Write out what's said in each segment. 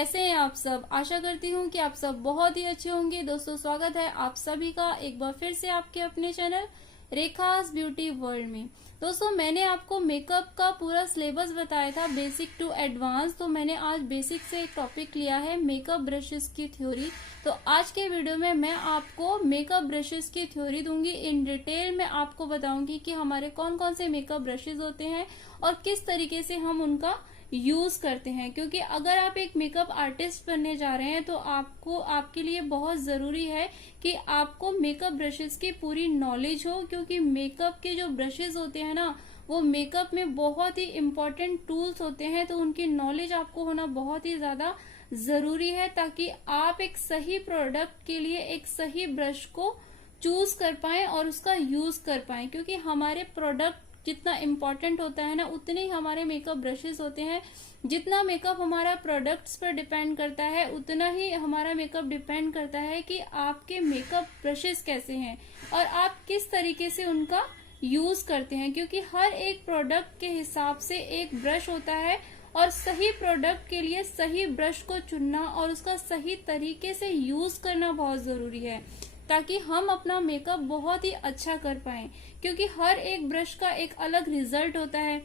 कैसे हैं आप सब। आशा करती हूँ कि आप सब बहुत ही अच्छे होंगे। दोस्तों स्वागत है आप सभी का एक बार फिर से आपके अपने चैनल रेखास ब्यूटी वर्ल्ड में। दोस्तों मैंने आपको मेकअप का पूरा सिलेबस बताया था बेसिक टू एडवांस, तो मैंने आज बेसिक से एक टॉपिक लिया है मेकअप ब्रशेस की थ्योरी। तो आज के वीडियो में मैं आपको मेकअप ब्रशेस की थ्योरी दूंगी। इन डिटेल में आपको बताऊंगी कि हमारे कौन कौन से मेकअप ब्रशेस होते हैं और किस तरीके से हम उनका यूज करते हैं, क्योंकि अगर आप एक मेकअप आर्टिस्ट बनने जा रहे हैं तो आपको आपके लिए बहुत जरूरी है कि आपको मेकअप ब्रशेस की पूरी नॉलेज हो, क्योंकि मेकअप के जो ब्रशेस होते हैं ना वो मेकअप में बहुत ही इम्पोर्टेंट टूल्स होते हैं। तो उनकी नॉलेज आपको होना बहुत ही ज्यादा जरूरी है ताकि आप एक सही प्रोडक्ट के लिए एक सही ब्रश को चूज कर पाएं और उसका यूज कर पाएं, क्योंकि हमारे प्रोडक्ट जितना इम्पोर्टेंट होता है ना उतने ही हमारे मेकअप ब्रशेस होते हैं। जितना मेकअप हमारा प्रोडक्ट्स पर डिपेंड करता है उतना ही हमारा मेकअप डिपेंड करता है कि आपके मेकअप ब्रशेस कैसे हैं और आप किस तरीके से उनका यूज करते हैं, क्योंकि हर एक प्रोडक्ट के हिसाब से एक ब्रश होता है और सही प्रोडक्ट के लिए सही ब्रश को चुनना और उसका सही तरीके से यूज करना बहुत जरूरी है ताकि हम अपना मेकअप बहुत ही अच्छा कर पाएं, क्योंकि हर एक ब्रश का एक अलग रिजल्ट होता है।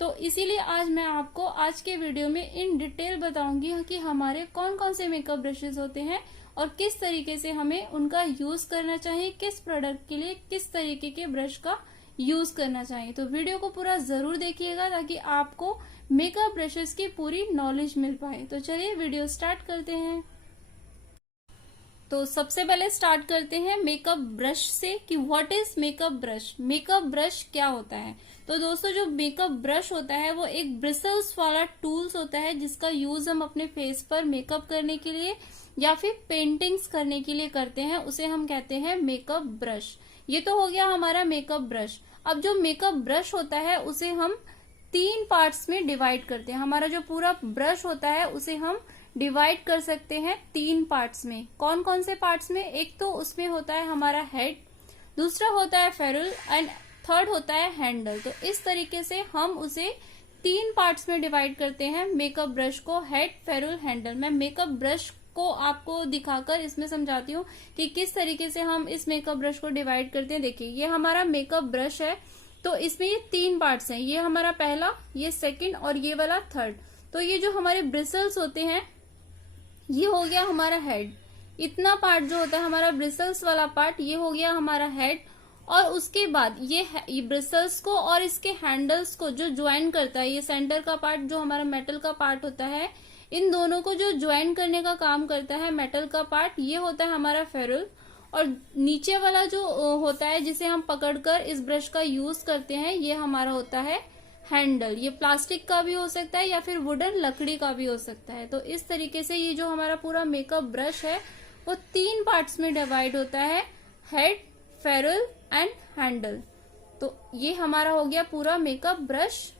तो इसीलिए आज मैं आपको आज के वीडियो में इन डिटेल बताऊंगी कि हमारे कौन कौन से मेकअप ब्रशेस होते हैं और किस तरीके से हमें उनका यूज करना चाहिए, किस प्रोडक्ट के लिए किस तरीके के ब्रश का यूज करना चाहिए। तो वीडियो को पूरा जरूर देखिएगा ताकि आपको मेकअप ब्रशेस की पूरी नॉलेज मिल पाए। तो चलिए वीडियो स्टार्ट करते हैं। तो सबसे पहले स्टार्ट करते हैं मेकअप ब्रश से कि what is makeup brush. Makeup brush क्या होता है। तो दोस्तों जो मेकअप ब्रश होता है वो एक ब्रिसल्स वाला टूल्स होता है जिसका यूज हम अपने फेस पर मेकअप करने के लिए या फिर पेंटिंग्स करने के लिए करते हैं, उसे हम कहते हैं मेकअप ब्रश। ये तो हो गया हमारा मेकअप ब्रश। अब जो मेकअप ब्रश होता है उसे हम 3 पार्ट्स में डिवाइड करते हैं। हमारा जो पूरा ब्रश होता है उसे हम डिवाइड कर सकते हैं 3 पार्ट्स में। कौन कौन से पार्ट्स में? एक तो उसमें होता है हमारा हेड, दूसरा होता है फेरुल एंड थर्ड होता है हैंडल। तो इस तरीके से हम उसे 3 पार्ट्स में डिवाइड करते हैं मेकअप ब्रश को, हेड फेरुल हैंडल। मैं मेकअप ब्रश को आपको दिखाकर इसमें समझाती हूँ कि किस तरीके से हम इस मेकअप ब्रश को डिवाइड करते हैं। देखिए ये हमारा मेकअप ब्रश है, तो इसमें ये 3 पार्ट्स हैं। ये हमारा पहला, ये सेकेंड और ये वाला थर्ड। तो ये जो हमारे ब्रिसल्स होते हैं ये हो गया हमारा हेड। इतना पार्ट जो होता है हमारा ब्रिसल्स वाला पार्ट, ये हो गया हमारा हेड। और उसके बाद ये ब्रिसल्स को और इसके हैंडल्स को जो ज्वाइन करता है, ये सेंटर का पार्ट जो हमारा मेटल का पार्ट होता है, इन दोनों को जो ज्वाइन करने का काम करता है मेटल का पार्ट, ये होता है हमारा फेरुल। और नीचे वाला जो होता है जिसे हम पकड़कर इस ब्रश का यूज करते हैं, ये हमारा होता है हैंडल। ये प्लास्टिक का भी हो सकता है या फिर वुडन लकड़ी का भी हो सकता है। तो इस तरीके से ये जो हमारा पूरा मेकअप ब्रश है वो 3 पार्ट्स में डिवाइड होता है, हेड, फेरुल एंड हैंडल। तो ये हमारा हो गया पूरा मेकअप ब्रश।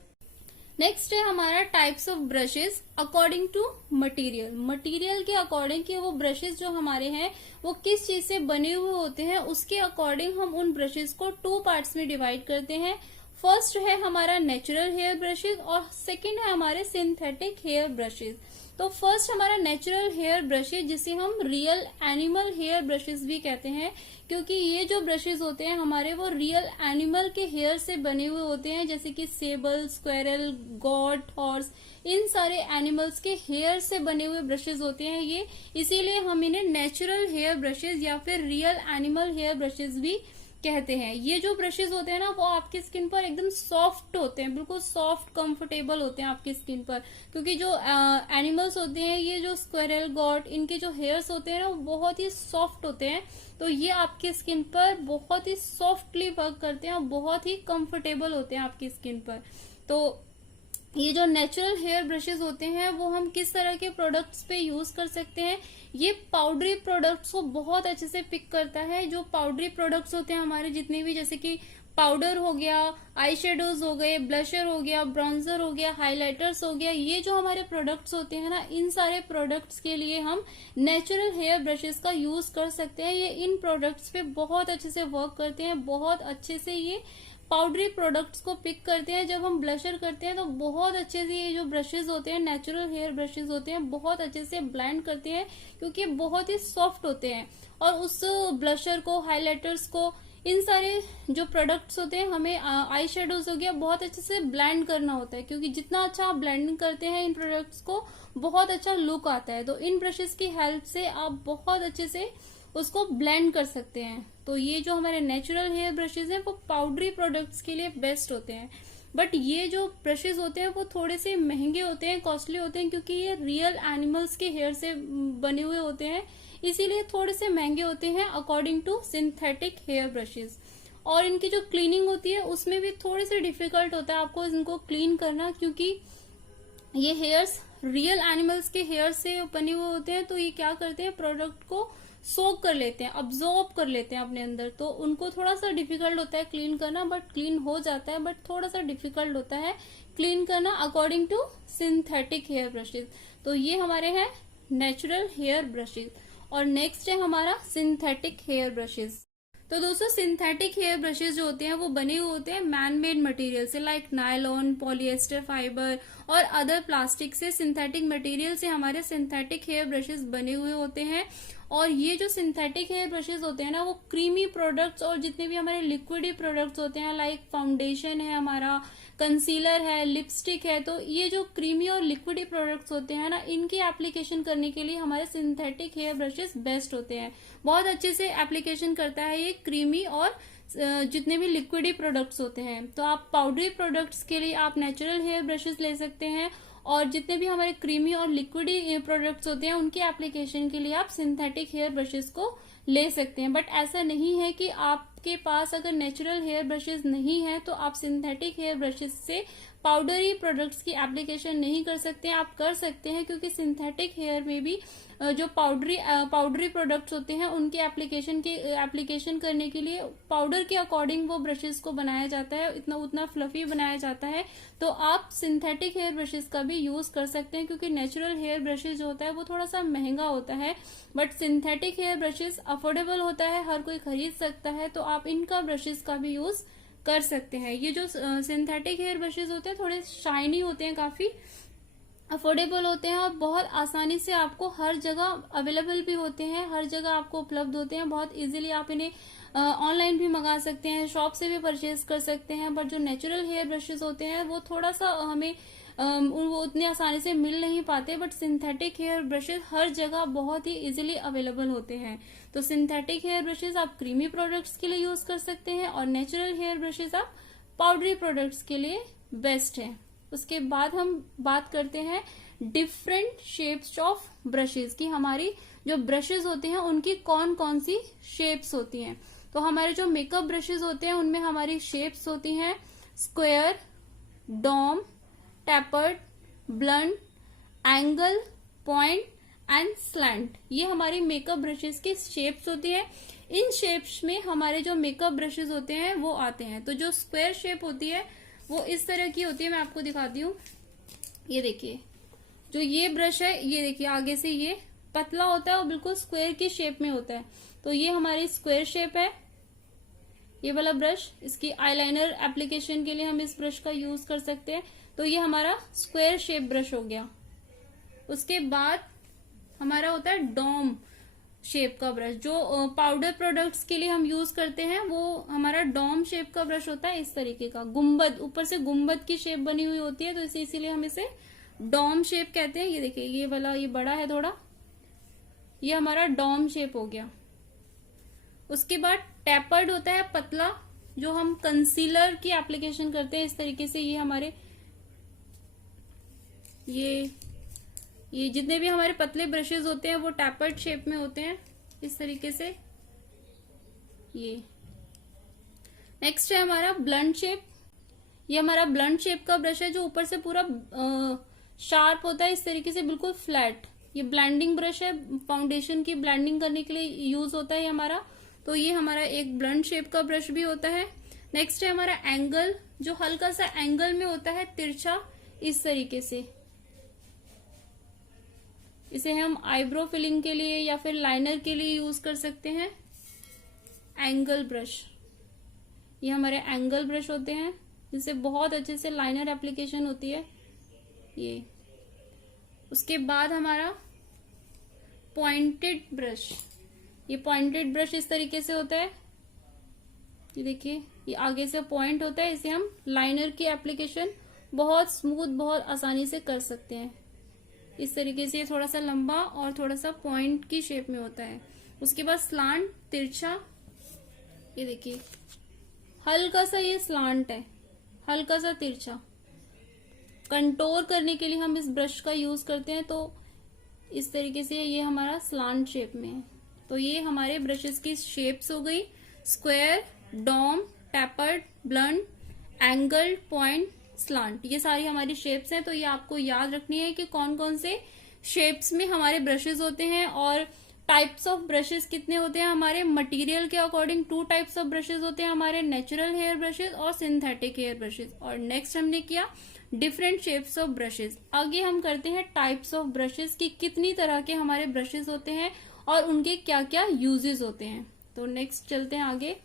नेक्स्ट है हमारा types of brushes according to material. Material के अकॉर्डिंग कि वो ब्रशेस जो हमारे हैं वो किस चीज से बने हुए होते हैं, उसके अकॉर्डिंग हम उन ब्रशेस को 2 पार्ट्स में डिवाइड करते हैं। फर्स्ट है हमारा नेचुरल हेयर ब्रशेस और सेकंड है हमारे सिंथेटिक हेयर ब्रशेस। तो फर्स्ट हमारा नेचुरल हेयर ब्रशेस जिसे हम रियल एनिमल हेयर ब्रशेस भी कहते हैं, क्योंकि ये जो ब्रशेस होते हैं हमारे वो रियल एनिमल के हेयर से बने हुए होते हैं, जैसे कि सेबल, स्क्वेरल, गॉट, हॉर्स, इन सारे एनिमल्स के हेयर से बने हुए ब्रशेस होते हैं ये। इसीलिए हम इन्हें नेचुरल हेयर ब्रशेस या फिर रियल एनिमल हेयर ब्रशेस भी कहते हैं। ये जो ब्रशेस होते हैं ना वो आपकी स्किन पर एकदम सॉफ्ट होते हैं, बिल्कुल सॉफ्ट कंफर्टेबल होते हैं आपकी स्किन पर, क्योंकि जो एनिमल्स होते हैं, ये जो स्क्वेरल, गॉट, इनके जो हेयर्स होते हैं ना वो बहुत ही सॉफ्ट होते हैं। तो ये आपकी स्किन पर बहुत ही सॉफ्टली वर्क करते हैं और बहुत ही कंफर्टेबल होते हैं आपकी स्किन पर। तो ये जो नेचुरल हेयर ब्रशेस होते हैं वो हम किस तरह के प्रोडक्ट्स पे यूज कर सकते हैं? ये पाउडरी प्रोडक्ट्स को बहुत अच्छे से पिक करता है। जो पाउडरी प्रोडक्ट्स होते हैं हमारे जितने भी, जैसे कि पाउडर हो गया, आई शेडोज हो गए, ब्लशर हो गया, ब्राउन्जर हो गया, हाइलाइटर्स हो गया, ये जो हमारे प्रोडक्ट्स होते हैं ना, इन सारे प्रोडक्ट्स के लिए हम नेचुरल हेयर ब्रशेस का यूज कर सकते हैं। ये इन प्रोडक्ट्स पे बहुत अच्छे से वर्क करते हैं, बहुत अच्छे से ये पाउडरी प्रोडक्ट्स को पिक करते हैं। जब हम ब्लशर करते हैं तो बहुत अच्छे से ये जो ब्रशेज होते हैं, नेचुरल हेयर ब्रशेज होते हैं, बहुत अच्छे से ब्लेंड करते हैं क्योंकि बहुत ही सॉफ्ट होते हैं। और उस ब्लशर को, हाइलाइटर्स को, इन सारे जो प्रोडक्ट्स होते हैं, हमें आई शेडोज हो गया, बहुत अच्छे से ब्लेंड करना होता है क्योंकि जितना अच्छा आप ब्लेंडिंग करते हैं इन प्रोडक्ट्स को, बहुत अच्छा लुक आता है। तो इन ब्रशेस की हेल्प से आप बहुत अच्छे से उसको ब्लेंड कर सकते हैं। तो ये जो हमारे नेचुरल हेयर ब्रशेस हैं वो पाउडरी प्रोडक्ट्स के लिए बेस्ट होते हैं। बट ये जो ब्रशेस होते हैं वो थोड़े से महंगे होते हैं, कॉस्टली होते हैं, क्योंकि ये रियल एनिमल्स के हेयर से बने हुए होते हैं, इसीलिए थोड़े से महंगे होते हैं according to synthetic hair brushes. और इनकी जो क्लीनिंग होती है उसमें भी थोड़ी सी डिफिकल्ट होता है आपको इनको क्लीन करना, क्योंकि ये हेयर्स रियल एनिमल्स के हेयर से बने हुए होते हैं। तो ये क्या करते हैं, प्रोडक्ट को सोक कर लेते हैं, अब्सॉर्ब कर लेते हैं अपने अंदर। तो उनको थोड़ा सा डिफिकल्ट होता है क्लीन करना, बट क्लीन हो जाता है, बट थोड़ा सा डिफिकल्ट होता है क्लीन करना according to synthetic hair brushes. तो ये हमारे हैं नेचुरल हेयर ब्रशेज। और नेक्स्ट है हमारा सिंथेटिक हेयर ब्रशेज। तो दोस्तों सिंथेटिक हेयर ब्रशेज जो होते हैं वो बने हुए होते हैं मैन मेड मटेरियल से, लाइक नायलॉन, पॉलिएस्टर फाइबर और अदर प्लास्टिक से, सिंथेटिक मटेरियल से हमारे सिंथेटिक हेयर ब्रशेज बने हुए होते हैं। और ये जो सिंथेटिक हेयर ब्रशेज होते हैं ना, वो क्रीमी प्रोडक्ट्स और जितने भी हमारे लिक्विडी प्रोडक्ट्स होते हैं, लाइक फाउंडेशन है, हमारा कंसीलर है, लिपस्टिक है, तो ये जो क्रीमी और लिक्विडी प्रोडक्ट्स होते हैं ना, इनकी एप्लीकेशन करने के लिए हमारे सिंथेटिक हेयर ब्रशेस बेस्ट होते हैं। बहुत अच्छे से एप्लीकेशन करता है ये क्रीमी और जितने भी लिक्विडी प्रोडक्ट्स होते हैं। तो आप पाउडरी प्रोडक्ट्स के लिए आप नेचुरल हेयर ब्रशेस ले सकते हैं, और जितने भी हमारे क्रीमी और लिक्विडी प्रोडक्ट्स होते हैं उनकी एप्लीकेशन के लिए आप सिंथेटिक हेयर ब्रशेस को ले सकते हैं। बट ऐसा नहीं है कि आपके पास अगर नेचुरल हेयर ब्रशेस नहीं है तो आप सिंथेटिक हेयर ब्रशेस से पाउडरी प्रोडक्ट्स की एप्लीकेशन नहीं कर सकते हैं। आप कर सकते हैं, क्योंकि सिंथेटिक हेयर में भी जो पाउडरी प्रोडक्ट्स होते हैं उनकी एप्लीकेशन करने के लिए पाउडर के अकॉर्डिंग वो ब्रशेस को बनाया जाता है, इतना उतना फ्लफी बनाया जाता है। तो आप सिंथेटिक हेयर ब्रशेस का भी यूज कर सकते हैं, क्योंकि नेचुरल हेयर ब्रशेस जो होता है वो थोड़ा सा महंगा होता है, but synthetic hair brushes affordable होता है, हर कोई खरीद सकता है। तो आप इनका ब्रशेस का भी यूज कर सकते हैं। ये जो सिंथेटिक हेयर ब्रशेस होते हैं थोड़े शाइनी होते हैं, काफी अफोर्डेबल होते हैं, और बहुत आसानी से आपको हर जगह अवेलेबल भी होते हैं, हर जगह आपको उपलब्ध होते हैं। बहुत इजीली आप इन्हें ऑनलाइन भी मंगा सकते हैं, शॉप से भी परचेज कर सकते हैं। बट जो नेचुरल हेयर ब्रशेस होते हैं वो थोड़ा सा हमें वो उतनी आसानी से मिल नहीं पाते, बट सिंथेटिक हेयर ब्रशेस हर जगह बहुत ही इजीली अवेलेबल होते हैं। तो सिंथेटिक हेयर ब्रशेस आप क्रीमी प्रोडक्ट्स के लिए यूज कर सकते हैं, और नेचुरल हेयर ब्रशेस आप पाउडरी प्रोडक्ट्स के लिए बेस्ट है। उसके बाद हम बात करते हैं डिफरेंट शेप्स ऑफ ब्रशेस की, हमारी जो ब्रशेस होते हैं उनकी कौन कौन सी शेप्स होती हैं। तो हमारे जो मेकअप ब्रशेस होते हैं उनमें हमारी शेप्स होती हैं square, dome, tapered, blunt, angle, point and slant. ये हमारी मेकअप ब्रशेस की शेप्स होती है। इन शेप्स में हमारे जो मेकअप ब्रशेस होते हैं वो आते हैं। तो जो स्क्वायर शेप होती है वो इस तरह की होती है, मैं आपको दिखाती हूँ। ये देखिए, जो ये ब्रश है, ये देखिए आगे से ये पतला होता है और बिल्कुल स्क्वायर की शेप में होता है। तो ये हमारी स्क्वायर शेप है, ये वाला ब्रश। इसकी आईलाइनर एप्लीकेशन के लिए हम इस ब्रश का यूज कर सकते हैं। तो ये हमारा स्क्वायर शेप ब्रश हो गया। उसके बाद हमारा होता है डॉम शेप का ब्रश, जो पाउडर प्रोडक्ट्स के लिए हम यूज करते हैं, वो हमारा डॉम शेप का ब्रश होता है, इस तरीके का। गुंबद, ऊपर से गुंबद की शेप बनी हुई होती है, तो इसीलिए हम इसे डॉम शेप कहते हैं। ये देखिए, ये वाला ये बड़ा है थोड़ा, ये हमारा डॉम शेप हो गया। उसके बाद टैपर्ड होता है पतला, जो हम कंसीलर की एप्लीकेशन करते हैं, इस तरीके से। ये हमारे ये जितने भी हमारे पतले ब्रशेस होते हैं वो टैपर्ड शेप में होते हैं, इस तरीके से। ये नेक्स्ट है हमारा ब्लंट शेप। ये हमारा ब्लंट शेप का ब्रश है, जो ऊपर से पूरा शार्प होता है, इस तरीके से बिल्कुल फ्लैट। ये ब्लेंडिंग ब्रश है, फाउंडेशन की ब्लेंडिंग करने के लिए यूज होता है हमारा। तो ये हमारा एक ब्लंट शेप का ब्रश भी होता है। नेक्स्ट है हमारा एंगल, जो हल्का सा एंगल में होता है, तिरछा, इस तरीके से। इसे हम आईब्रो फिलिंग के लिए या फिर लाइनर के लिए यूज कर सकते हैं, एंगल ब्रश। ये हमारे एंगल ब्रश होते हैं जिससे बहुत अच्छे से लाइनर एप्लीकेशन होती है। ये उसके बाद हमारा पॉइंटेड ब्रश, ये पॉइंटेड ब्रश इस तरीके से होता है। ये देखिए, ये आगे से पॉइंट होता है, इसे हम लाइनर की एप्लीकेशन बहुत स्मूथ, बहुत आसानी से कर सकते हैं। इस तरीके से थोड़ा सा लंबा और थोड़ा सा पॉइंट की शेप में होता है। उसके बाद स्लांट, तिरछा, ये देखिए हल्का सा ये स्लांट है, हल्का सा तिरछा। कंटोर करने के लिए हम इस ब्रश का यूज करते हैं, तो इस तरीके से ये हमारा स्लांट शेप में है। तो ये हमारे ब्रशेस की शेप्स हो गई, square, dome, tapered, blunt, angle, point, slant, ये सारी हमारी शेप्स हैं। तो ये आपको याद रखनी है कि कौन कौन से शेप्स में हमारे ब्रशेस होते हैं और टाइप्स ऑफ ब्रशेस कितने होते हैं। हमारे मटेरियल के अकॉर्डिंग 2 टाइप्स ऑफ ब्रशेस होते हैं हमारे, नेचुरल हेयर ब्रशेस और सिंथेटिक हेयर ब्रशेस। और नेक्स्ट हमने किया डिफरेंट शेप्स ऑफ ब्रशेस। आगे हम करते हैं टाइप्स ऑफ ब्रशेस की कितनी तरह के हमारे ब्रशेस होते हैं और उनके क्या क्या यूजेस होते हैं। तो नेक्स्ट चलते हैं आगे।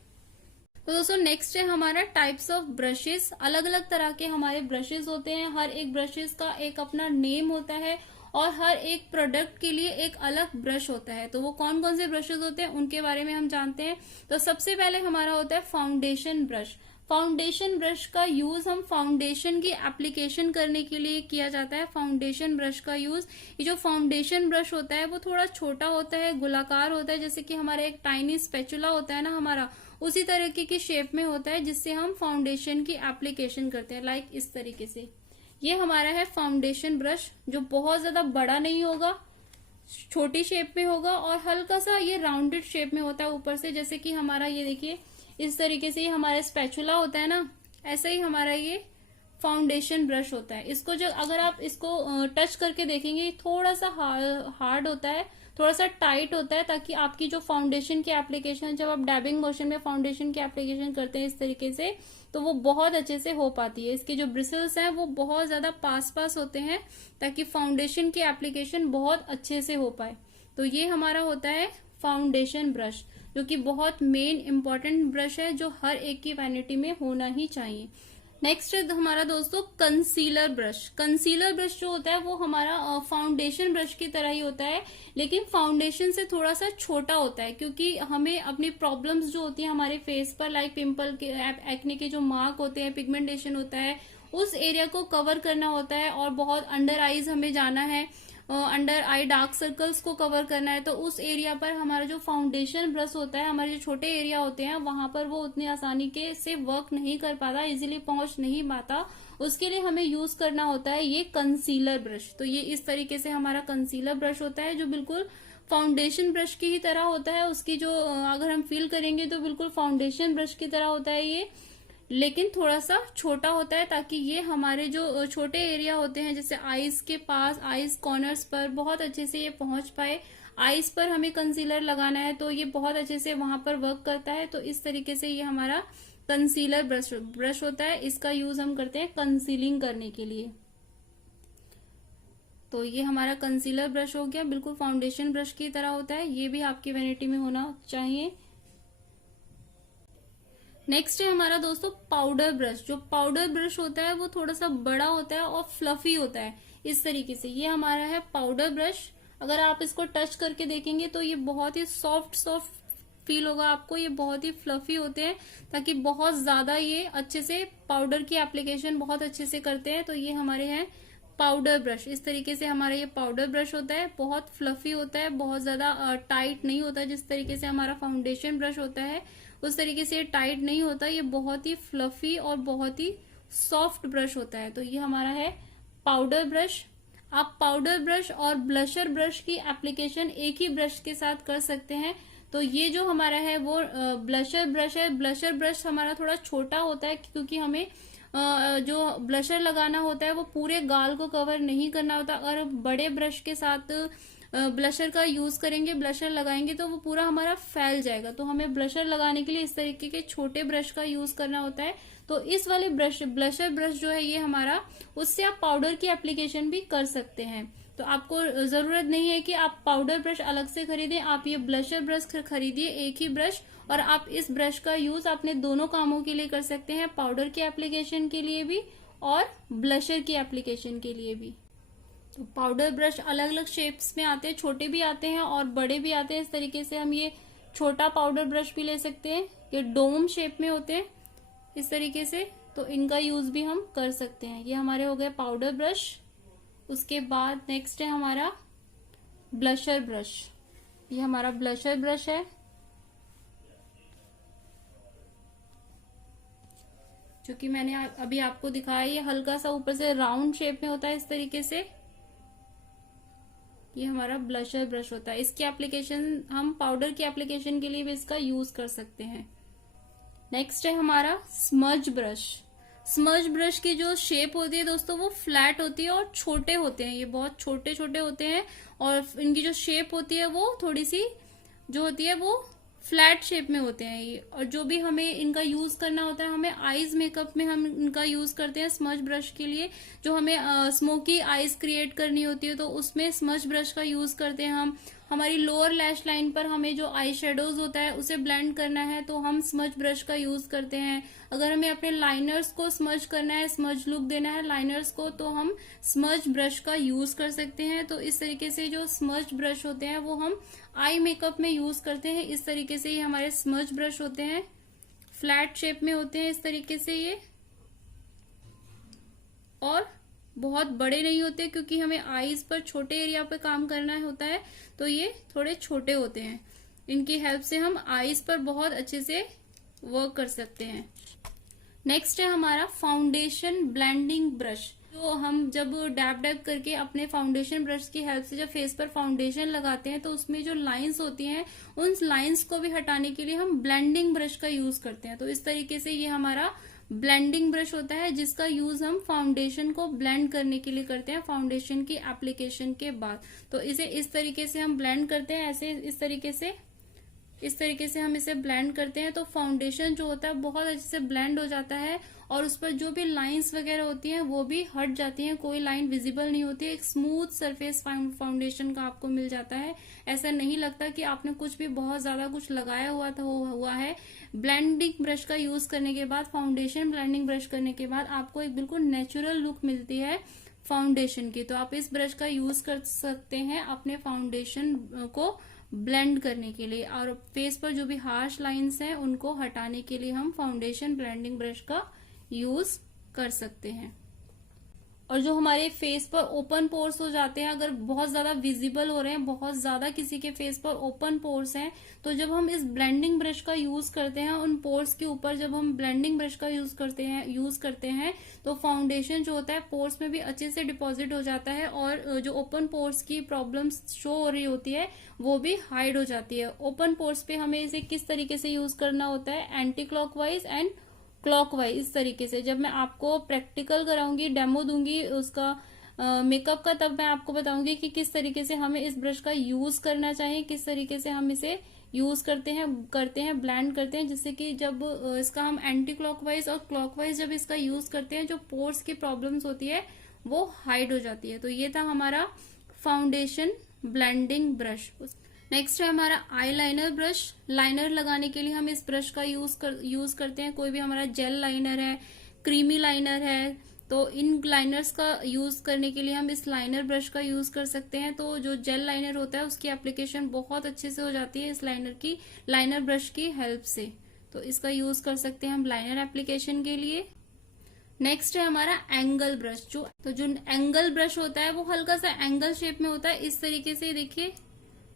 तो दोस्तों नेक्स्ट है हमारा टाइप्स ऑफ ब्रशेस। अलग अलग तरह के हमारे ब्रशेस होते हैं, हर एक ब्रशेस का एक अपना नेम होता है और हर एक प्रोडक्ट के लिए एक अलग ब्रश होता है। तो वो कौन कौन से ब्रशेस होते हैं उनके बारे में हम जानते हैं। तो सबसे पहले हमारा होता है फाउंडेशन ब्रश। फाउंडेशन ब्रश का यूज हम फाउंडेशन की एप्लीकेशन करने के लिए किया जाता है। फाउंडेशन ब्रश का यूज, ये जो फाउंडेशन ब्रश होता है वो थोड़ा छोटा होता है, गोलाकार होता है, जैसे कि हमारा एक टाइनी स्पैचुला होता है ना हमारा, उसी तरीके की शेप में होता है जिससे हम फाउंडेशन की एप्लीकेशन करते हैं, लाइक इस तरीके से। ये हमारा है फाउंडेशन ब्रश, जो बहुत ज्यादा बड़ा नहीं होगा, छोटी शेप में होगा और हल्का सा ये राउंडेड शेप में होता है ऊपर से, जैसे कि हमारा ये देखिए इस तरीके से ये हमारा स्पैचुला होता है ना, ऐसे ही हमारा ये फाउंडेशन ब्रश होता है। इसको जब अगर आप इसको टच करके देखेंगे थोड़ा सा हार्ड होता है, थोड़ा सा टाइट होता है, ताकि आपकी जो फाउंडेशन की एप्लीकेशन, जब आप डैबिंग मोशन में फाउंडेशन की एप्लीकेशन करते हैं इस तरीके से, तो वो बहुत अच्छे से हो पाती है। इसके जो ब्रिसल्स हैं वो बहुत ज्यादा पास पास होते हैं ताकि फाउंडेशन की एप्लीकेशन बहुत अच्छे से हो पाए। तो ये हमारा होता है फाउंडेशन ब्रश, जो कि बहुत मेन इंपॉर्टेंट ब्रश है, जो हर एक की वैनिटी में होना ही चाहिए। नेक्स्ट है हमारा दोस्तों कंसीलर ब्रश। कंसीलर ब्रश जो होता है वो हमारा फाउंडेशन ब्रश की तरह ही होता है, लेकिन फाउंडेशन से थोड़ा सा छोटा होता है, क्योंकि हमें अपनी प्रॉब्लम्स जो होती है हमारे फेस पर, लाइक पिंपल के, एक्ने के जो मार्क होते हैं, पिगमेंटेशन होता है, उस एरिया को कवर करना होता है और बहुत अंडर आईज हमें जाना है, अंडर आई डार्क सर्कल्स को कवर करना है। तो उस एरिया पर हमारा जो फाउंडेशन ब्रश होता है, हमारे जो छोटे एरिया होते हैं वहां पर वो उतनी आसानी के से वर्क नहीं कर पाता, इजीली पहुंच नहीं पाता। उसके लिए हमें यूज करना होता है ये कंसीलर ब्रश। तो ये इस तरीके से हमारा कंसीलर ब्रश होता है, जो बिल्कुल फाउंडेशन ब्रश की ही तरह होता है। उसकी जो अगर हम फील करेंगे तो बिल्कुल फाउंडेशन ब्रश की तरह होता है ये, लेकिन थोड़ा सा छोटा होता है, ताकि ये हमारे जो छोटे एरिया होते हैं जैसे आईज के पास, आईज कॉर्नर्स पर बहुत अच्छे से ये पहुंच पाए। आईज पर हमें कंसीलर लगाना है तो ये बहुत अच्छे से वहां पर वर्क करता है। तो इस तरीके से ये हमारा कंसीलर ब्रश होता है। इसका यूज हम करते हैं कंसीलिंग करने के लिए। तो ये हमारा कंसीलर ब्रश हो गया, बिल्कुल फाउंडेशन ब्रश की तरह होता है, ये भी आपकी वैनिटी में होना चाहिए। नेक्स्ट है हमारा दोस्तों पाउडर ब्रश। जो पाउडर ब्रश होता है वो थोड़ा सा बड़ा होता है और फ्लफी होता है इस तरीके से। ये हमारा है पाउडर ब्रश। अगर आप इसको टच करके देखेंगे तो ये बहुत ही सॉफ्ट फील होगा आपको, ये बहुत ही फ्लफी होते हैं, ताकि बहुत ज्यादा ये अच्छे से पाउडर की एप्लीकेशन बहुत अच्छे से करते हैं। तो ये हमारे हैं पाउडर ब्रश। इस तरीके से हमारा ये पाउडर ब्रश होता है, बहुत फ्लफी होता है, बहुत ज्यादा टाइट नहीं होता। जिस तरीके से हमारा फाउंडेशन ब्रश होता है उस तरीके से टाइट नहीं होता, ये बहुत ही फ्लफी और बहुत ही सॉफ्ट ब्रश होता है। तो ये हमारा है पाउडर ब्रश। आप पाउडर ब्रश और ब्लशर ब्रश की एप्लीकेशन एक ही ब्रश के साथ कर सकते हैं। तो ये जो हमारा है वो ब्लशर ब्रश है। ब्लशर ब्रश हमारा थोड़ा छोटा होता है, क्योंकि हमें जो ब्लशर लगाना होता है वो पूरे गाल को कवर नहीं करना होता। अगर बड़े ब्रश के साथ ब्लशर का यूज करेंगे, ब्लशर लगाएंगे तो वो पूरा हमारा फैल जाएगा। तो हमें ब्लशर लगाने के लिए इस तरीके के छोटे ब्रश का यूज करना होता है। तो इस वाले ब्लशर ब्रश जो है ये हमारा, उससे आप पाउडर की एप्लीकेशन भी कर सकते हैं। तो आपको जरूरत नहीं है कि आप पाउडर ब्रश अलग से खरीदें, आप ये ब्लशर ब्रश खरीदिए, एक ही ब्रश, और आप इस ब्रश का यूज अपने दोनों कामों के लिए कर सकते हैं, पाउडर की एप्लीकेशन के लिए भी और ब्लशर की एप्लीकेशन के लिए भी। तो पाउडर ब्रश अलग अलग शेप्स में आते हैं, छोटे भी आते हैं और बड़े भी आते हैं। इस तरीके से हम ये छोटा पाउडर ब्रश भी ले सकते हैं, ये डोम शेप में होते हैं इस तरीके से, तो इनका यूज भी हम कर सकते हैं। ये हमारे हो गए पाउडर ब्रश। उसके बाद नेक्स्ट है हमारा ब्लशर ब्रश। ये हमारा ब्लशर ब्रश है, जो कि मैंने अभी आपको दिखाया। ये हल्का सा ऊपर से राउंड शेप में होता है इस तरीके से। ये हमारा ब्लशर ब्रश होता है। इसकी एप्लीकेशन हम पाउडर की एप्लीकेशन के लिए भी इसका यूज कर सकते हैं। नेक्स्ट है हमारा स्मज ब्रश। स्मज ब्रश की जो शेप होती है दोस्तों वो फ्लैट होती है और छोटे होते हैं, ये बहुत छोटे छोटे होते हैं, और इनकी जो शेप होती है वो थोड़ी सी जो होती है वो फ्लैट शेप में होते हैं ये। और जो भी हमें इनका यूज करना होता है, हमें आईज मेकअप में हम इनका यूज करते हैं स्मज ब्रश के लिए। जो हमें स्मोकी आईज क्रिएट करनी होती है तो उसमें स्मज ब्रश का यूज करते हैं हम। हमारी लोअर लैश लाइन पर हमें जो आई शेडोज होता है उसे ब्लेंड करना है तो हम स्मज ब्रश का यूज करते हैं। अगर हमें अपने लाइनर्स को स्मज करना है, स्मज लुक देना है लाइनर्स को, तो हम स्मज ब्रश का यूज कर सकते हैं। तो इस तरीके से जो स्मज ब्रश होते हैं वो हम आई मेकअप में यूज करते हैं। इस तरीके से ये हमारे स्मज ब्रश होते हैं, फ्लैट शेप में होते हैं इस तरीके से ये, और बहुत बड़े नहीं होते क्योंकि हमें आईज पर छोटे एरिया पे काम करना होता है, तो ये थोड़े छोटे होते हैं। इनकी हेल्प से हम आईज पर बहुत अच्छे से वर्क कर सकते हैं। नेक्स्ट है हमारा फाउंडेशन ब्लेंडिंग ब्रश। जो हम जब डैब डैब करके अपने फाउंडेशन ब्रश की हेल्प से जब फेस पर फाउंडेशन लगाते हैं तो उसमें जो लाइंस होती हैं उन लाइंस को भी हटाने के लिए हम ब्लेंडिंग ब्रश का यूज करते हैं। तो इस तरीके से ये हमारा ब्लेंडिंग ब्रश होता है जिसका यूज हम फाउंडेशन को ब्लेंड करने के लिए करते हैं फाउंडेशन की एप्लीकेशन के बाद। तो इसे इस तरीके से हम ब्लेंड करते हैं, ऐसे इस तरीके से हम इसे ब्लेंड करते हैं तो फाउंडेशन जो होता है बहुत अच्छे से ब्लेंड हो जाता है और उस पर जो भी लाइंस वगैरह होती हैं वो भी हट जाती हैं, कोई लाइन विजिबल नहीं होती है। एक स्मूथ सरफेस फाउंडेशन का आपको मिल जाता है। ऐसा नहीं लगता कि आपने कुछ भी बहुत ज्यादा कुछ लगाया हुआ है। ब्लेंडिंग ब्रश का यूज करने के बाद, फाउंडेशन ब्लेंडिंग ब्रश करने के बाद आपको एक बिल्कुल नेचुरल लुक मिलती है फाउंडेशन की। तो आप इस ब्रश का यूज कर सकते हैं अपने फाउंडेशन को ब्लेंड करने के लिए, और फेस पर जो भी हार्श लाइंस हैं उनको हटाने के लिए हम फाउंडेशन ब्लेंडिंग ब्रश का यूज कर सकते हैं। और जो हमारे फेस पर ओपन पोर्स हो जाते हैं, अगर बहुत ज्यादा विजिबल हो रहे हैं, बहुत ज्यादा किसी के फेस पर ओपन पोर्स हैं, तो जब हम इस ब्लेंडिंग ब्रश का यूज करते हैं उन पोर्स के ऊपर, जब हम ब्लेंडिंग ब्रश का यूज करते हैं तो फाउंडेशन जो होता है पोर्स में भी अच्छे से डिपॉजिट हो जाता है और जो ओपन पोर्स की प्रॉब्लम्स शो हो रही होती है वो भी हाइड हो जाती है। ओपन पोर्स पे हमें इसे किस तरीके से यूज करना होता है, एंटी क्लॉकवाइज एंड क्लॉकवाइज, इस तरीके से। जब मैं आपको प्रैक्टिकल कराऊंगी, डेमो दूंगी उसका मेकअप का, तब मैं आपको बताऊंगी कि किस तरीके से हमें इस ब्रश का यूज करना चाहिए, किस तरीके से हम इसे यूज करते हैं ब्लेंड करते हैं, जिससे कि जब इसका हम एंटी क्लॉकवाइज और क्लॉकवाइज जब इसका यूज करते हैं जो पोर्स की प्रॉब्लम्स होती है वो हाइड हो जाती है। तो ये था हमारा फाउंडेशन ब्लेंडिंग ब्रश। नेक्स्ट है हमारा आई लाइनर ब्रश। लाइनर लगाने के लिए हम इस ब्रश का यूज करते हैं। कोई भी हमारा जेल लाइनर है, क्रीमी लाइनर है, तो इन लाइनर्स का यूज करने के लिए हम इस लाइनर ब्रश का यूज कर सकते हैं। तो जो जेल लाइनर होता है उसकी एप्लीकेशन बहुत अच्छे से हो जाती है इस लाइनर ब्रश की हेल्प से। तो इसका यूज कर सकते हैं हम लाइनर एप्लीकेशन के लिए। नेक्स्ट है हमारा एंगल ब्रश। जो एंगल ब्रश होता है वो हल्का सा एंगल शेप में होता है, इस तरीके से देखिए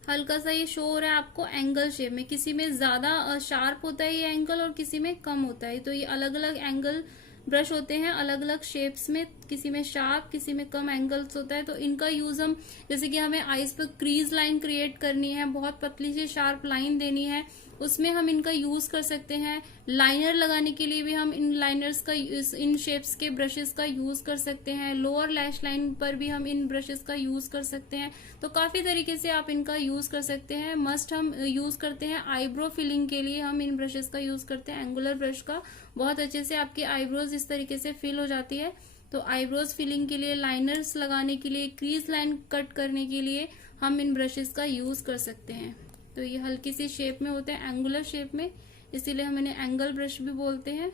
हल्का सा ये शो हो रहा है आपको एंगल शेप में। किसी में ज्यादा शार्प होता है ये एंगल और किसी में कम होता है। तो ये अलग अलग एंगल ब्रश होते हैं, अलग अलग शेप्स में, किसी में शार्प किसी में कम एंगल्स होता है। तो इनका यूज हम, जैसे कि हमें आईज पर क्रीज लाइन क्रिएट करनी है, बहुत पतली सी शार्प लाइन देनी है, उसमें हम इनका यूज कर सकते हैं। लाइनर लगाने के लिए भी हम इन लाइनर्स का, इन शेप्स के ब्रशेस का यूज कर सकते हैं। लोअर लैश लाइन पर भी हम इन ब्रशेस का यूज कर सकते हैं। तो काफी तरीके से आप इनका यूज कर सकते हैं। मस्ट हम यूज करते हैं आईब्रो फिलिंग के लिए, हम इन ब्रशेस का यूज करते हैं। एंगुलर ब्रश का बहुत अच्छे से आपकी आईब्रोज इस तरीके से फिल हो जाती है। तो आईब्रोज फिलिंग के लिए, लाइनर्स लगाने के लिए, क्रीज लाइन कट करने के लिए हम इन ब्रशेस का यूज कर सकते हैं। तो ये हल्की सी शेप में होते हैं, एंगुलर शेप में, इसीलिए हम इन्हें एंगल ब्रश भी बोलते हैं।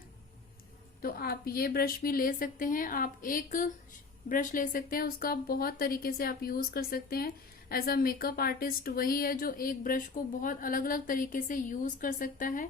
तो आप ये ब्रश भी ले सकते हैं। आप एक ब्रश ले सकते हैं, उसका बहुत तरीके से आप यूज कर सकते हैं। एज अ मेकअप आर्टिस्ट वही है जो एक ब्रश को बहुत अलग अलग तरीके से यूज कर सकता है।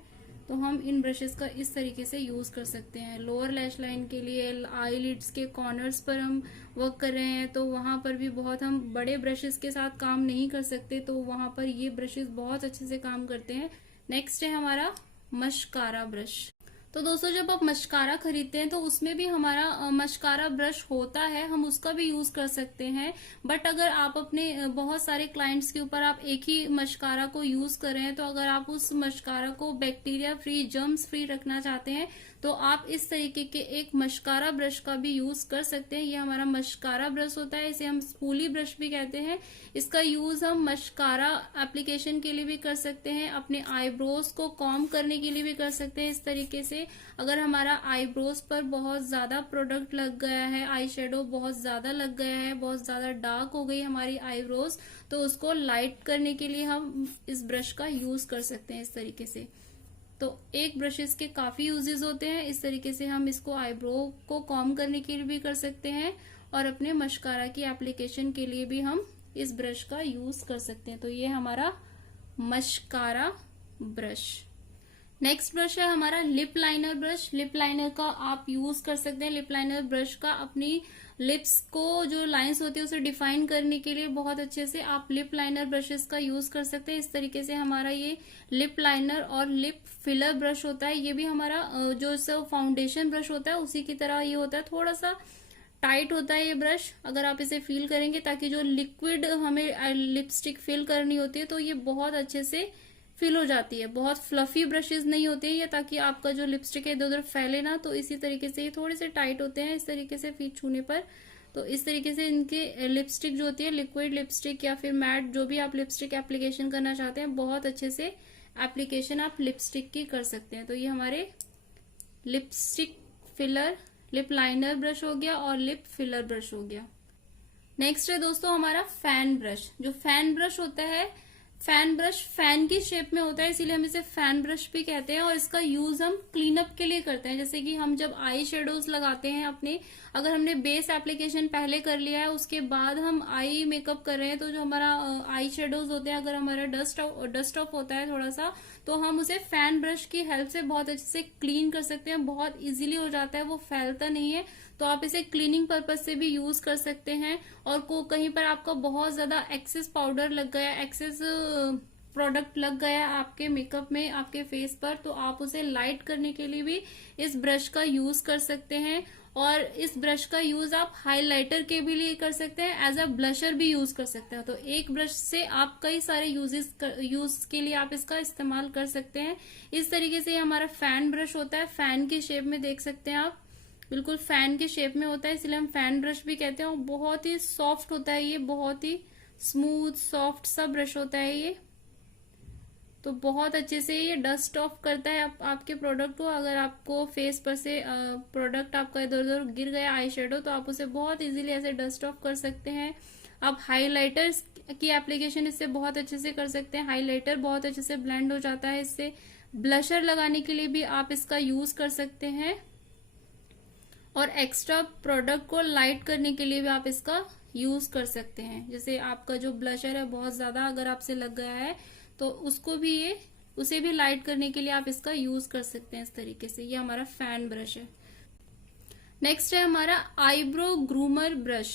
तो हम इन ब्रशेस का इस तरीके से यूज कर सकते हैं। लोअर लैश लाइन के लिए, आई लिड्स के कॉर्नर्स पर हम वर्क कर रहे हैं तो वहां पर भी बहुत हम बड़े ब्रशेस के साथ काम नहीं कर सकते, तो वहां पर ये ब्रशेस बहुत अच्छे से काम करते हैं। नेक्स्ट है हमारा मस्कारा ब्रश। तो दोस्तों जब आप मस्कारा खरीदते हैं तो उसमें भी हमारा मस्कारा ब्रश होता है, हम उसका भी यूज कर सकते हैं। बट अगर आप अपने बहुत सारे क्लाइंट्स के ऊपर आप एक ही मस्कारा को यूज कर रहे हैं, तो अगर आप उस मस्कारा को बैक्टीरिया फ्री, जर्म्स फ्री रखना चाहते हैं तो आप इस तरीके के एक मस्कारा ब्रश का भी यूज कर सकते हैं। ये हमारा मस्कारा ब्रश होता है, इसे हम स्पूली ब्रश भी कहते हैं। इसका यूज हम मस्कारा एप्लीकेशन के लिए भी कर सकते हैं, अपने आईब्रोज को कॉम्ब करने के लिए भी कर सकते हैं। इस तरीके से अगर हमारा आईब्रोज पर बहुत ज्यादा प्रोडक्ट लग गया है, आई शेडो बहुत ज्यादा लग गया है, बहुत ज्यादा डार्क हो गई हमारी आईब्रोज, तो उसको लाइट करने के लिए हम इस ब्रश का यूज कर सकते हैं इस तरीके से। तो एक ब्रशेस के काफी यूजेस होते हैं। इस तरीके से हम इसको आईब्रो को कॉम्ब करने के लिए भी कर सकते हैं और अपने मस्कारा की एप्लीकेशन के लिए भी हम इस ब्रश का यूज कर सकते हैं। तो ये हमारा मस्कारा ब्रश। नेक्स्ट ब्रश है हमारा lip liner brush. Lip liner का आप यूज कर सकते हैं। लिप लाइनर ब्रश का अपनी लिप्स को जो लाइंस होती है उसे डिफाइन करने के लिए बहुत अच्छे से आप लिप लाइनर ब्रशेस का यूज कर सकते हैं। इस तरीके से हमारा ये लिप लाइनर और लिप फिलर ब्रश होता है। ये भी हमारा जो फाउंडेशन ब्रश होता है उसी की तरह ये होता है, थोड़ा सा टाइट होता है ये ब्रश। अगर आप इसे फील करेंगे ताकि जो लिक्विड हमें लिपस्टिक फिल करनी होती है तो ये बहुत अच्छे से फिल हो जाती है। बहुत फ्लफी ब्रशेस नहीं होते हैं ये, ताकि आपका जो लिपस्टिक है इधर उधर फैले ना। तो इसी तरीके से ये थोड़े से टाइट होते हैं इस तरीके से फील छूने पर। तो इस तरीके से इनके लिपस्टिक जो होती है, लिक्विड लिपस्टिक या फिर मैट, जो भी आप लिपस्टिक एप्लीकेशन करना चाहते हैं, बहुत अच्छे से एप्लीकेशन आप लिपस्टिक की कर सकते हैं। तो ये हमारे lipstick filler, lip liner brush हो गया और लिप फिलर ब्रश हो गया। नेक्स्ट है दोस्तों हमारा फैन ब्रश। जो फैन ब्रश होता है, फैन ब्रश फैन की शेप में होता है, इसीलिए हम इसे फैन ब्रश भी कहते हैं। और इसका यूज हम क्लीन अप के लिए करते हैं। जैसे कि हम जब आई शेडोज लगाते हैं अपने, अगर हमने बेस एप्लीकेशन पहले कर लिया है, उसके बाद हम आई मेकअप कर रहे हैं, तो जो हमारा आई शेडोज होते हैं, अगर हमारा डस्ट ऑफ होता है थोड़ा सा, तो हम उसे फैन ब्रश की हेल्प से बहुत अच्छे से क्लीन कर सकते हैं। बहुत इजीली हो जाता है, वो फैलता नहीं है। तो आप इसे क्लीनिंग पर्पज से भी यूज कर सकते हैं। और कहीं पर आपका बहुत ज्यादा एक्सेस पाउडर लग गया, एक्सेस प्रोडक्ट लग गया आपके मेकअप में, आपके फेस पर, तो आप उसे लाइट करने के लिए भी इस ब्रश का यूज कर सकते हैं। और इस ब्रश का यूज आप हाइलाइटर के भी लिए कर सकते हैं, एज अ ब्लशर भी यूज कर सकते हैं। तो एक ब्रश से आप कई सारे यूज के लिए आप इसका इस्तेमाल कर सकते हैं। इस तरीके से हमारा फैन ब्रश होता है। फैन की शेप में देख सकते हैं आप, बिल्कुल फैन के शेप में होता है, इसलिए हम फैन ब्रश भी कहते हैं। और बहुत ही सॉफ्ट होता है ये, बहुत ही स्मूथ सॉफ्ट सा ब्रश होता है ये। तो बहुत अच्छे से ये डस्ट ऑफ करता है आपके प्रोडक्ट को। अगर आपको फेस पर से प्रोडक्ट आपका इधर उधर गिर गया आई शेडो, तो आप उसे बहुत इजीली ऐसे डस्ट ऑफ कर सकते हैं। आप हाइलाइटर्स की एप्लीकेशन इससे बहुत अच्छे से कर सकते हैं। हाइलाइटर बहुत अच्छे से ब्लेंड हो जाता है इससे। ब्लशर लगाने के लिए भी आप इसका यूज कर सकते हैं। और एक्स्ट्रा प्रोडक्ट को लाइट करने के लिए भी आप इसका यूज कर सकते हैं। जैसे आपका जो ब्लशर है बहुत ज्यादा अगर आपसे लग गया है, तो उसे भी लाइट करने के लिए आप इसका यूज कर सकते हैं इस तरीके से। ये हमारा फैन ब्रश है। नेक्स्ट है हमारा eyebrow groomer brush.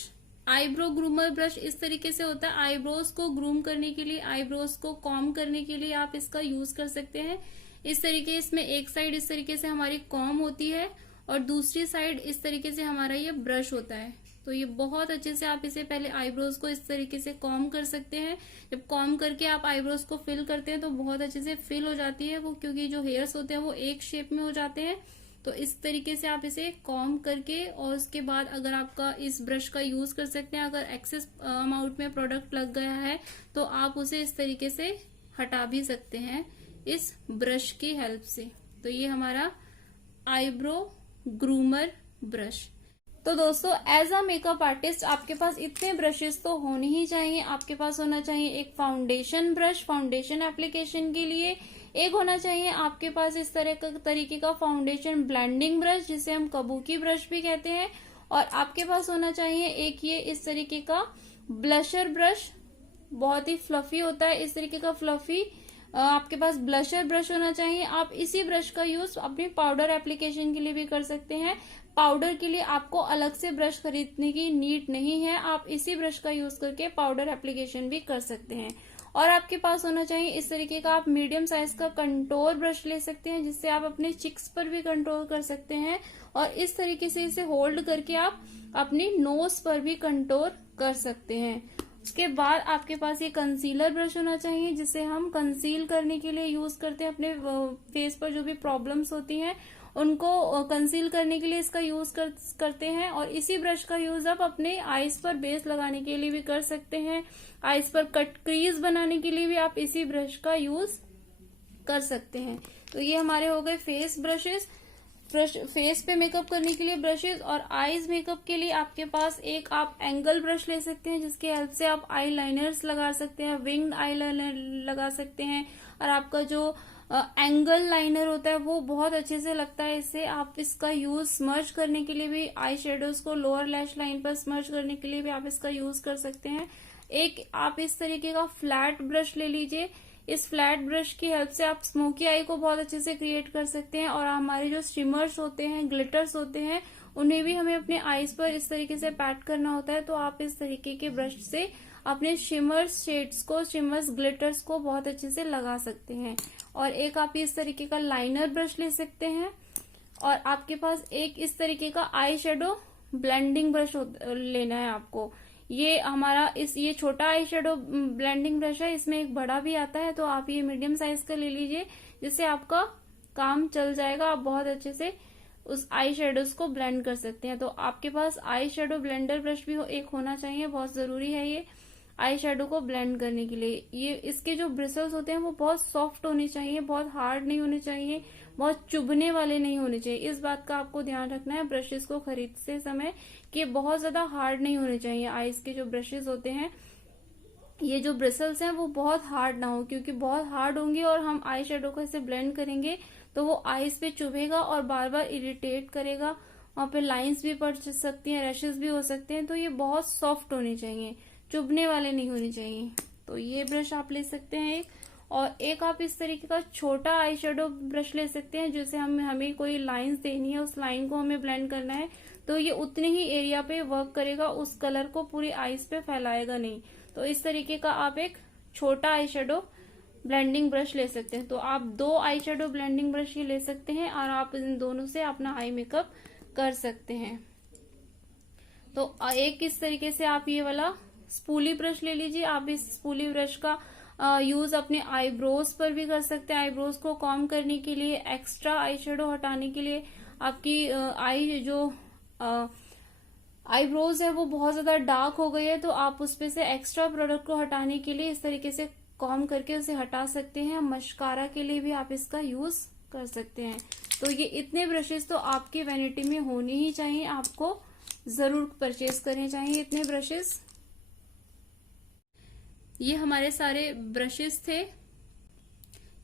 Eyebrow groomer brush इस तरीके से होता है, आईब्रोज को ग्रूम करने के लिए, आईब्रोज को कॉम्ब करने के लिए आप इसका यूज कर सकते हैं। इस तरीके, इसमें एक साइड इस तरीके से हमारी कॉम्ब होती है और दूसरी साइड इस तरीके से हमारा ये ब्रश होता है। तो ये बहुत अच्छे से आप इसे पहले आईब्रोज को इस तरीके से कॉम्ब कर सकते हैं। जब कॉम्ब करके आप आईब्रोज को फिल करते हैं तो बहुत अच्छे से फिल हो जाती है वो, क्योंकि जो हेयर्स होते हैं वो एक शेप में हो जाते हैं। तो इस तरीके से आप इसे कॉम्ब करके, और उसके बाद अगर आपका इस ब्रश का यूज कर सकते हैं। अगर एक्सेस अमाउंट में प्रोडक्ट लग गया है तो आप उसे इस तरीके से हटा भी सकते हैं इस ब्रश की हेल्प से। तो ये हमारा आईब्रो ग्रूमर ब्रश। तो दोस्तों एज अ मेकअप आर्टिस्ट आपके पास इतने ब्रशेस तो होने ही चाहिए। आपके पास होना चाहिए एक फाउंडेशन ब्रश फाउंडेशन एप्लीकेशन के लिए, एक होना चाहिए आपके पास इस तरीके का फाउंडेशन ब्लेंडिंग ब्रश जिसे हम कबूकी ब्रश भी कहते हैं, और आपके पास होना चाहिए एक ये इस तरीके का ब्लशर ब्रश, बहुत ही फ्लफी होता है इस तरीके का फ्लफी आपके पास ब्लशर ब्रश होना चाहिए। आप इसी ब्रश का यूज अपनी पाउडर एप्लीकेशन के लिए भी कर सकते हैं। पाउडर के लिए आपको अलग से ब्रश खरीदने की नीड नहीं है, आप इसी ब्रश का यूज करके पाउडर एप्लीकेशन भी कर सकते हैं। और आपके पास होना चाहिए इस तरीके का आप मीडियम साइज का कंटोर ब्रश ले सकते हैं, जिससे आप अपने चिक्स पर भी कंट्रोल कर सकते हैं, और इस तरीके से इसे होल्ड करके आप अपनी नोज पर भी कंटोर कर सकते हैं। उसके बाद आपके पास ये कंसीलर ब्रश होना चाहिए, जिसे हम कंसील करने के लिए यूज करते हैं। अपने फेस पर जो भी प्रॉब्लम्स होती हैं उनको कंसील करने के लिए इसका यूज करते हैं, और इसी ब्रश का यूज आप अपने आईज पर बेस लगाने के लिए भी कर सकते हैं। आईज पर कट क्रीज बनाने के लिए भी आप इसी ब्रश का यूज कर सकते हैं। तो ये हमारे हो गए फेस ब्रशेस, फेस पे मेकअप करने के लिए ब्रशेस। और आईज मेकअप के लिए आपके पास एक आप एंगल ब्रश ले सकते हैं, जिसकी हेल्प से आप आई लाइनर्स लगा सकते हैं, विंग्ड आई लाइनर लगा सकते हैं, और आपका जो एंगल लाइनर होता है वो बहुत अच्छे से लगता है इससे। आप इसका यूज स्मर्ज करने के लिए भी, आई शेडोज को लोअर लैश लाइन पर स्मर्ज करने के लिए भी आप इसका यूज कर सकते हैं। एक आप इस तरीके का फ्लैट ब्रश ले लीजिए, इस फ्लैट ब्रश की हेल्प से आप स्मोकी आई को बहुत अच्छे से क्रिएट कर सकते हैं, और हमारे जो स्ट्रीमर्स होते हैं, ग्लिटर्स होते हैं, उन्हें भी हमें अपने आईज पर इस तरीके से पैट करना होता है। तो आप इस तरीके के ब्रश से अपने शिमर्स शेड्स को, शिमर्स ग्लिटर्स को बहुत अच्छे से लगा सकते हैं। और एक आप इस तरीके का लाइनर ब्रश ले सकते हैं, और आपके पास एक इस तरीके का आई शेडो ब्लेंडिंग ब्रश लेना है आपको। ये हमारा ये छोटा आई शेडो ब्लेंडिंग ब्रश है, इसमें एक बड़ा भी आता है, तो आप ये मीडियम साइज का ले लीजिए, जिससे आपका काम चल जाएगा। आप बहुत अच्छे से उस आई शेडोज को ब्लेंड कर सकते हैं। तो आपके पास आई शेडो ब्लेंडर ब्रश भी एक होना चाहिए, बहुत जरूरी है ये आई शेडो को ब्लेंड करने के लिए। ये इसके जो ब्रिसल्स होते हैं वो बहुत सॉफ्ट होने चाहिए, बहुत हार्ड नहीं होने चाहिए, बहुत चुभने वाले नहीं होने चाहिए। इस बात का आपको ध्यान रखना है ब्रशेस को खरीदते समय कि बहुत ज्यादा हार्ड नहीं होने चाहिए। आईज के जो ब्रशेस होते हैं, ये जो ब्रिसल्स हैं वो बहुत हार्ड ना हो, क्योंकि बहुत हार्ड होंगे और हम आई शेडो को ऐसे ब्लेंड करेंगे तो वो आईज पे चुभेगा और बार बार इरिटेट करेगा, वहां पे लाइंस भी पड़ सकती हैं, रैशेस भी हो सकते हैं। तो ये बहुत सॉफ्ट होने चाहिए, चुभने वाले नहीं होने चाहिए। तो ये ब्रश आप ले सकते हैं एक, और एक आप इस तरीके का छोटा आई शेडो ब्रश ले सकते हैं, जिसे हमें कोई लाइंस देनी है, उस लाइन को हमें ब्लेंड करना है, तो ये उतने ही एरिया पे वर्क करेगा, उस कलर को पूरी आईज पे फैलाएगा नहीं। तो इस तरीके का आप एक छोटा आई शेडो ब्लेंडिंग ब्रश ले सकते हैं। तो आप 2 आई शेडो ब्लेंडिंग ब्रश ही ले सकते हैं, और आप इन दोनों से अपना आई मेकअप कर सकते हैं। तो एक इस तरीके से आप ये वाला स्पूली ब्रश ले लीजिए। आप इस स्पूली ब्रश का यूज अपने आईब्रोज पर भी कर सकते हैं। आईब्रोज को कॉम करने के लिए, एक्स्ट्रा आई शेडो हटाने के लिए, आपकी आई जो आईब्रोज है वो बहुत ज्यादा डार्क हो गई है, तो आप उसपे से एक्स्ट्रा प्रोडक्ट को हटाने के लिए इस तरीके से कॉम करके उसे हटा सकते हैं। मस्कारा के लिए भी आप इसका यूज कर सकते हैं। तो ये इतने ब्रशेस तो आपकी वैनिटी में होने ही चाहिए, आपको जरूर परचेज करने चाहिए इतने ब्रशेस। ये हमारे सारे ब्रशेस थे,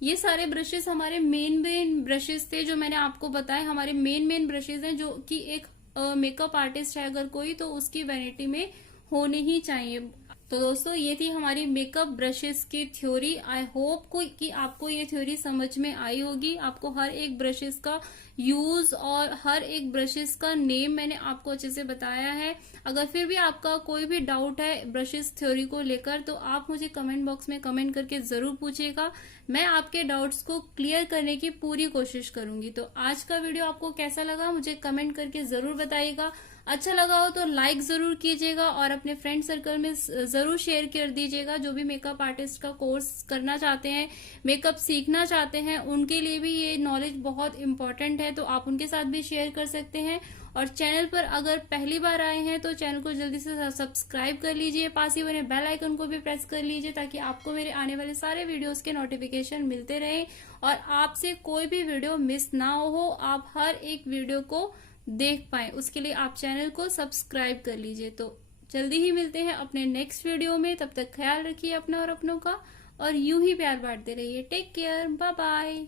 ये सारे ब्रशेस हमारे मेन ब्रशेस थे जो मैंने आपको बताए। हमारे मेन ब्रशेस हैं जो कि एक मेकअप आर्टिस्ट है अगर कोई, तो उसकी वैनिटी में होने ही चाहिए। तो दोस्तों ये थी हमारी मेकअप ब्रशेस की थ्योरी। आई होप कि आपको ये थ्योरी समझ में आई होगी। आपको हर एक ब्रशेस का यूज और हर एक ब्रशेस का नेम मैंने आपको अच्छे से बताया है। अगर फिर भी आपका कोई भी डाउट है ब्रशेस थ्योरी को लेकर, तो आप मुझे कमेंट बॉक्स में कमेंट करके जरूर पूछिएगा। मैं आपके डाउट्स को क्लियर करने की पूरी कोशिश करूंगी। तो आज का वीडियो आपको कैसा लगा मुझे कमेंट करके जरूर बताइएगा। अच्छा लगा हो तो लाइक जरूर कीजिएगा, और अपने फ्रेंड सर्कल में जरूर शेयर कर दीजिएगा। जो भी मेकअप आर्टिस्ट का कोर्स करना चाहते हैं, मेकअप सीखना चाहते हैं, उनके लिए भी ये नॉलेज बहुत इंपॉर्टेंट है, तो आप उनके साथ भी शेयर कर सकते हैं। और चैनल पर अगर पहली बार आए हैं तो चैनल को जल्दी से सब्सक्राइब कर लीजिए, पास ही बने बेल आइकन को भी प्रेस कर लीजिए, ताकि आपको मेरे आने वाले सारे वीडियोस के नोटिफिकेशन मिलते रहे और आपसे कोई भी वीडियो मिस ना हो। आप हर एक वीडियो को देख पाए, उसके लिए आप चैनल को सब्सक्राइब कर लीजिए। तो जल्दी ही मिलते हैं अपने नेक्स्ट वीडियो में, तब तक ख्याल रखिए अपना और अपनों का, और यूं ही प्यार बांटते रहिए। Take care, bye bye.